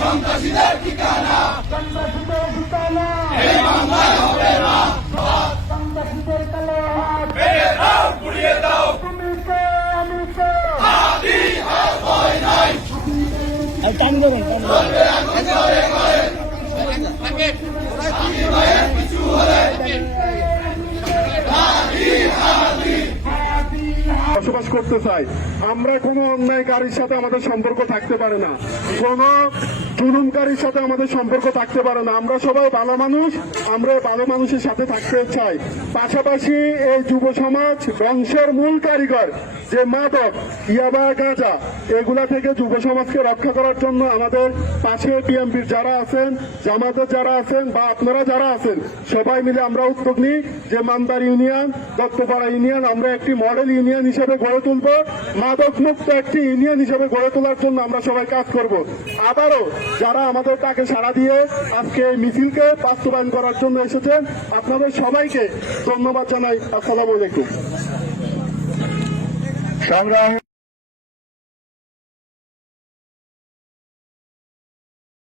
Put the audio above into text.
সন্ত্রাসীদের ঠিকানা। সন্ত্রাসীদের ঠিকানা এই হবে না। সন্ত্রাসীদের কালো হাত মেরে দাও পুড়িয়ে দাও। তুমি কে আমি কে আদি আর হয় নাই টান দেবেন। দেবেন বসবাস করতে চাই। আমরা কোনো অন্যায়কারীর সাথে আমাদের সম্পর্ক থাকতে পারে না। কোনো জুলুমকারীর সাথে আমাদের সম্পর্ক থাকতে পারে না। আমরা সবাই ভালো মানুষ, আমরা ভালো মানুষের সাথে থাকতে চাই। পাশাপাশি এই যুব সমাজ ধ্বংসের মূল কারিগর। যে মাদক, ইয়াবা গাঁজা, এগুলা থেকে যুব সমাজকে রক্ষা করার জন্য আমাদের পাশে বিএনপির যারা আছেন, জামাতের যারা আছেন বা আপনারা যারা আছেন, সবাই মিলে আমরা উদ্যোগ নিই যে মান্দার ইউনিয়ন, দত্তপাড়া ইউনিয়ন, আমরা একটি মডেল ইউনিয়ন হিসেবে গড়ে তুলব। মাদক মুক্ত একটি ইউনিয়ন হিসেবে গড়ে তোলার জন্য আমরা সবাই কাজ করব। আবারও যারা আমাদের তাকে সাড়া দিয়ে আজকে এই মিছিলকে বাস্তবায়ন করার জন্য এসেছেন, আপনাদের সবাইকে ধন্যবাদ জানাই। আসসালামু আলাইকুম। সংগ্রামী